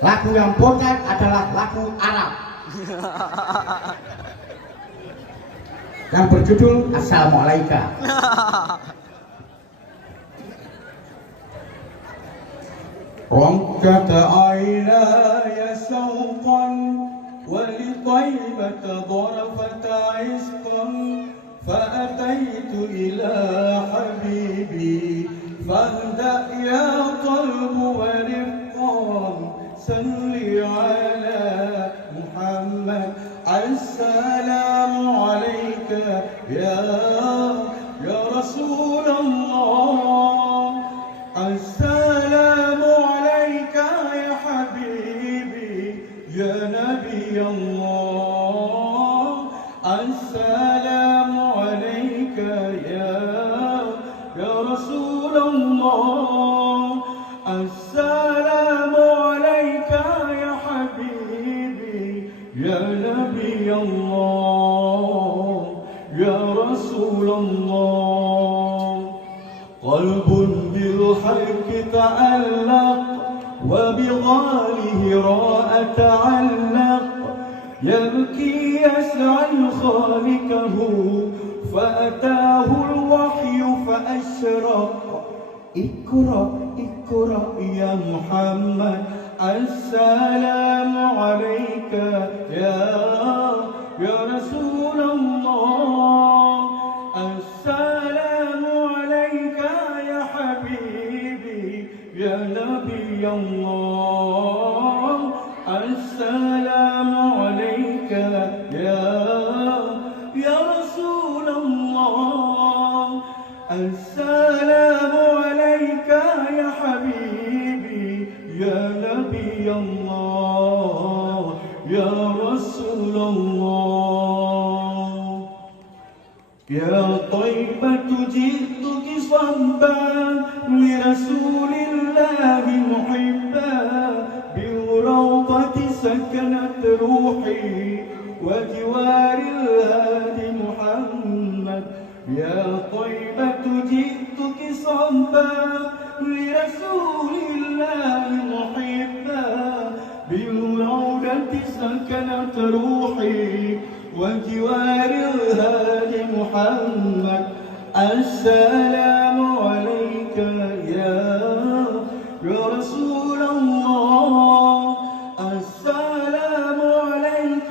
Lagu yang botak adalah lagu Arab yang berjudul Assalamualaikum. ركت عيناي شوقا ولطيبة ظرفت عشقا فأتيت إلى حبيبي فاهدأ يا قلب ورقا صل على محمد السلام عليك يا رسول الله السلام عليك يا حبيبي يا نبي الله السلام عليك يا رسول الله السلام عليك يا حبيبي يا نبي الله يا رسول الله قلب بالحق تعلق وبغاله راء تعلق يبكي يسعى خالقه فأتاه الوحي فأشرق اقرأ اقرأ يا محمد السلام عليك يا رسول الله السلام عليك يا حبيبي يا نبي الله السلام عليك يا رسول الله السلام عليك يا حبيبي يا نبي الله يا رسول الله يا طيبة جئتك صبا لرسول الله محبا بالروضة سكنت روحي وجوار الهادي محمد يا طيبة جئتك صبا لرسول الله محبا بالروضة سكنت روحي وجوار الهادي محمد السلام عليك يا رسول الله السلام عليك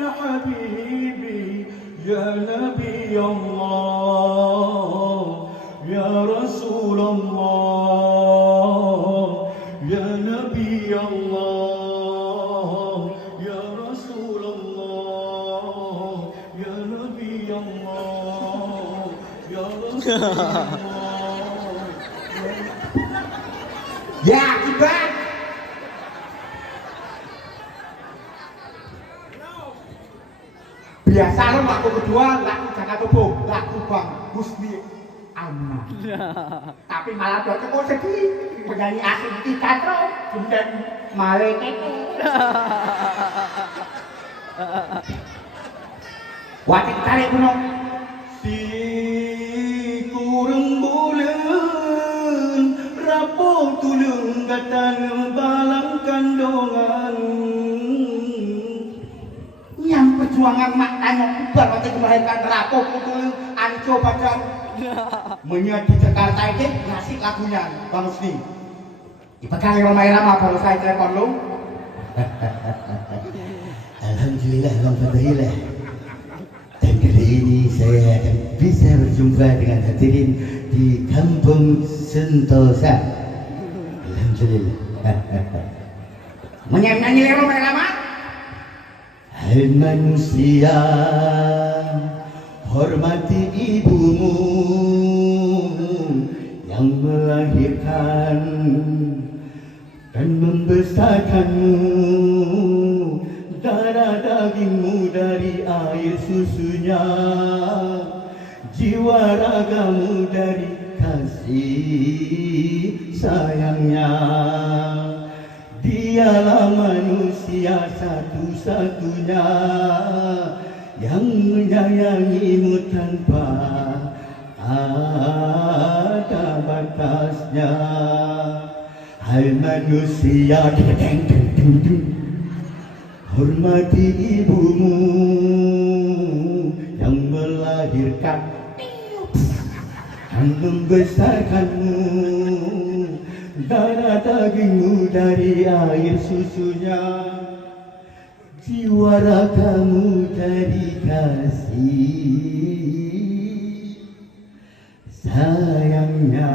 يا حبيبي يا نبي الله يا رسول الله يا نبي الله يا رسول الله يا نبي الله يا رسول الله Ya akibat biasa lo lagu kedua lagu Jakarta Bob lagu Bang Husni Amma tapi malah cocok kok sedih penyanyi asing kita tuh kemudian malah keke wajib tarik kuno si kurang bulan rapor tulung gatan balang kandungan yang perjuangan maknanya kubar waktu melahirkan rapor tulung anco badan menyadi Jakarta ini ngasih lagunya Bang Husni dipegang Roma Irama baru saya telepon lu Alhamdulillah Bang Fadhillah. Dan kali ini saya akan bisa berjumpa dengan hadirin di Kampung Sentosa. Alhamdulillah. menyanyi Roma Irama Hai manusia, hormati ibumu yang melahirkan dan membesarkanmu, darah dagingmu dari air susunya, jiwa ragamu dari kasih sayangnya. Dialah manusia satu-satunya yang menyayangimu tanpa ada batasnya. Hai manusia, deng deng Hormati ibumu yang melahirkan dan membesarkanmu, darah dagingmu dari air susunya, jiwa ragamu dari kasih sayangnya.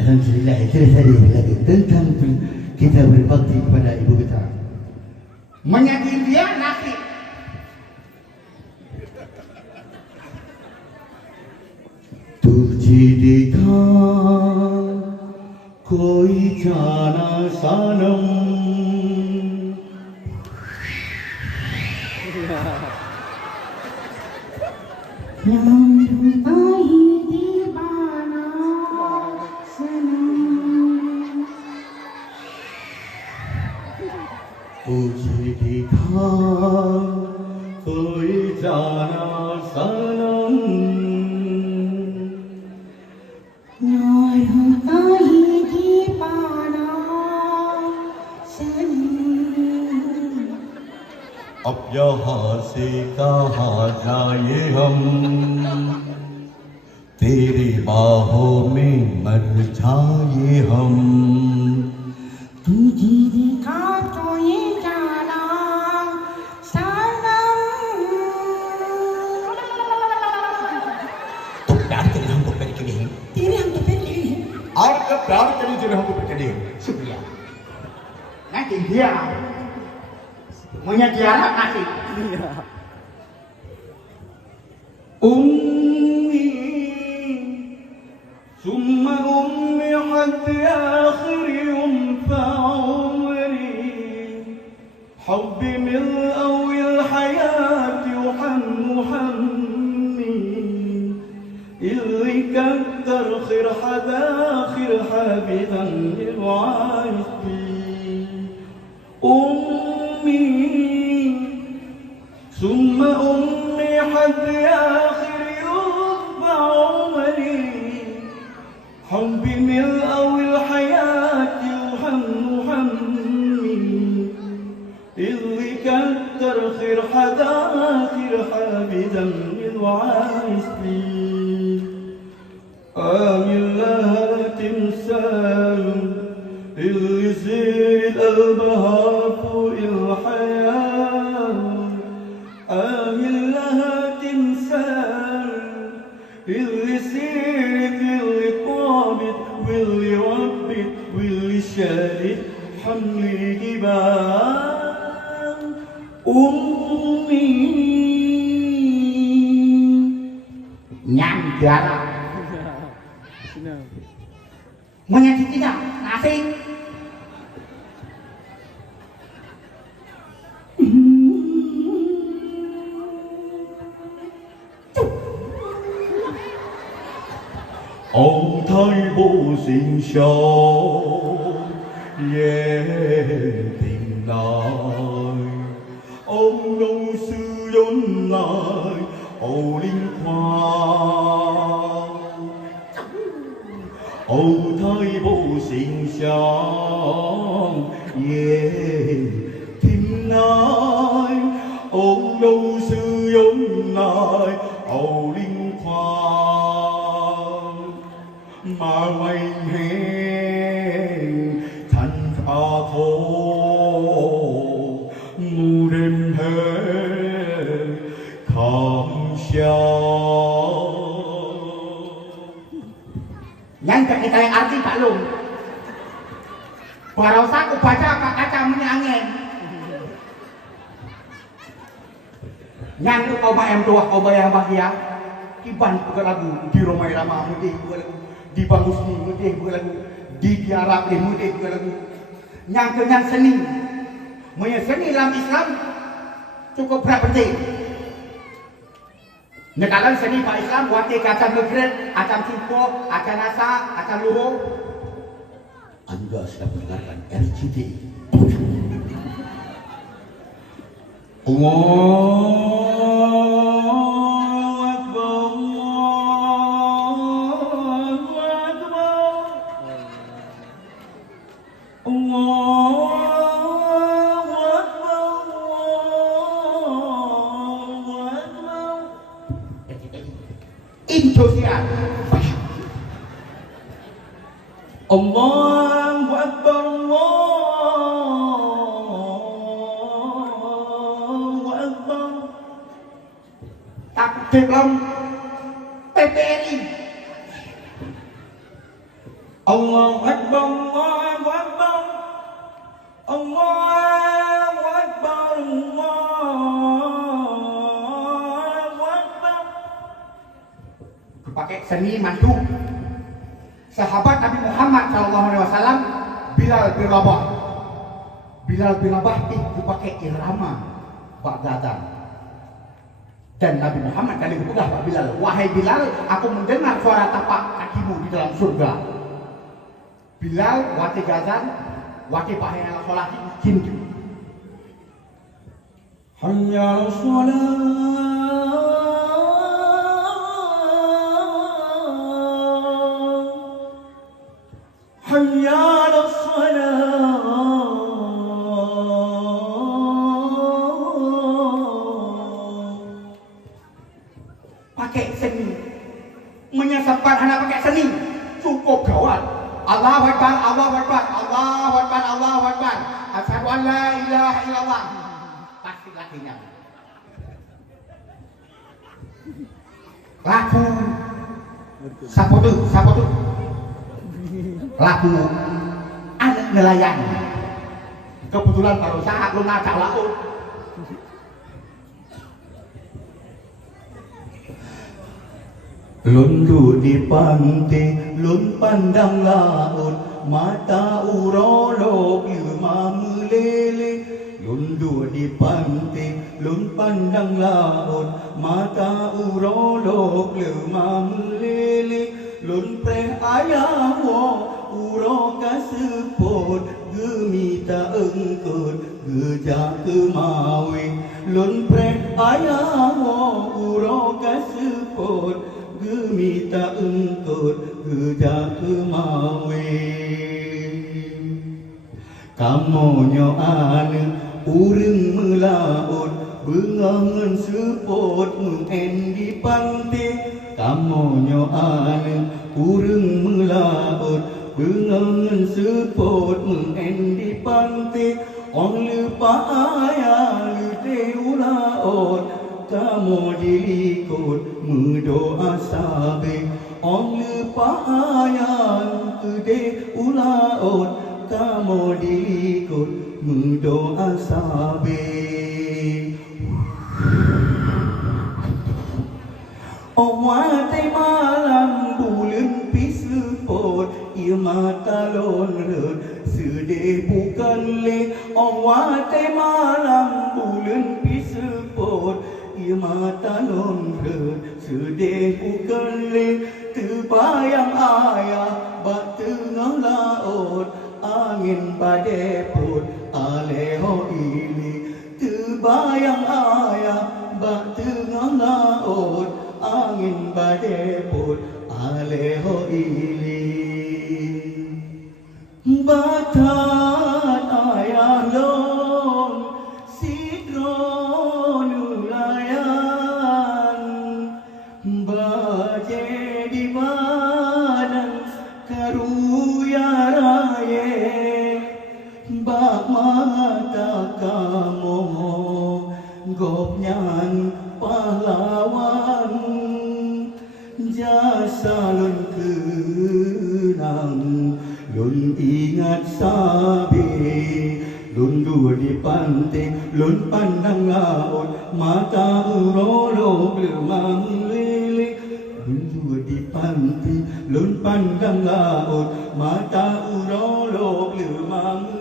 Alhamdulillah, itu tadi lagu tentang kita berbakti kepada ibu kita. Menyaji dia nasi. तुझे देखा कोई जाना सनम तुझे देखा कोई जाना सनम अब यहाँ से कहाँ जाए हम, तेरे बाहों में मर जाए हम। तुझे देखा तो ये जाना सनम। तो प्यार के लिए हमको पेड़ के लिए तेरे हम तो फिर यही है। और जब प्यार के लिए जो हमको पेड़ के लिए शुक्रिया nanti dia menyaji anak nasi. أمي ثم أمي حتى آخر يوم في عمري، حبي من أول الحياة وحمي اللي كتر خير حدا خير حبيبا وعايش بيه. أمي ثم أمي حتى آخر يوم بعمري، حبي من أول حياتي وحمي اللي كتر خير حدا خير حبي دمي وعايش لي. آمن لها تمثال اللي زيد قلبها فوق الحياة، آمن لها تمثال اللي سيرت اللي طابت واللي ربت واللي شالت حمل الجبال. أمي Nyam darah menyaji tidak nasi. Ông thấy bộ sinh sâu tình này, ông đông sư yến lại âu linh hoa. Ông thấy bộ sinh sâu tình này, ông đông sư yến lại âu linh hoa. Mà quanh hẹn thành pha thô ngu đêm hết không sao. Yang kita yang arti maklum. Barosa aku baca kaca angin. Yang kau bayang tua, kau bayang bahagia. Kiban bukan lagu di Romai Rama Mudi bukan lagu, di Bangusni Mudi bukan lagu, di Tiara Mudi bukan lagu. Yang seni, seni dalam Islam cukup berat penting. Negara seni Pak Islam buat acara negeri, acara simpo, acara nasa, acara luhur. Anda sedang mendengarkan RCT. Allahu Akbar, Allahu Akbar. Indosiar. Allahu Akbar, Allahu Akbar. Takbir dalam TVRI. Allahu Akbar, Allahu Akbar. Allahu Akbar, Allahu Akbar. Pakai seni mantu sahabat Nabi Muhammad SAW, Bilal bin Rabah. Bilal bin Rabah itu pakai irama Baghdad. Dan Nabi Muhammad kali berpegang Pak Bilal, wahai Bilal, aku mendengar suara tapak kakimu di dalam surga. Bilal wati gazan, wati pahayana sholat cintu. Hayya salat. Hayya 'alas salat. Pakai seni, menyesatkan anak pakai seni cukup gawat. Allahu Akbar, Allahu Akbar, Allahu Akbar, Allahu Akbar. Asyhadu an la ilaha illallah. Pasti lakinya. Lagu siapa tuh? Lagu anak nelayan. Kebetulan baru saat lu ngajak laut. Lundu di pantai, lun pandang laut, mata urolog lima meleleh. Lundu di pantai, lun pandang laut, mata urolog lima meleleh. Lun preh ayah wo, uro kasepot, gemita engkut, gejak kemawi. Lun preh ayah wo, uro kasepot, gemita engkut gejak kemawi. Kamonyo ane ureng melaut, bengangan sepot mengen di pantai. Kamonyo ane ureng melaut, bengangan sepot mengen di pantai. Ong lupa ayah lute ulaot, kamu dilikut mendoa sabi. Ong lupa ayah gede ulaot, kamu dilikut mendoa sabi. Watai malam bulan pisepot, ia mata lonret sedih bukan le. Watai malam bulan pisepot, ia mata lonret sedih bukan le. Terbayang ayah bak tengah laut, angin badai put aleho ili. Terbayang ayah bak tengah laut, angin badai put aleho ili. Batat ayah lon sidro nulayan, baje di badan karuya raye. Bak mata kamu gopnyan pahlawan, jasa lun kenang, lun ingat sabi. Lun dua di pantai, lun pandang laut, mata urolog lemang lele. Lun dua di pantai, lun pandang laut, mata urolog lemang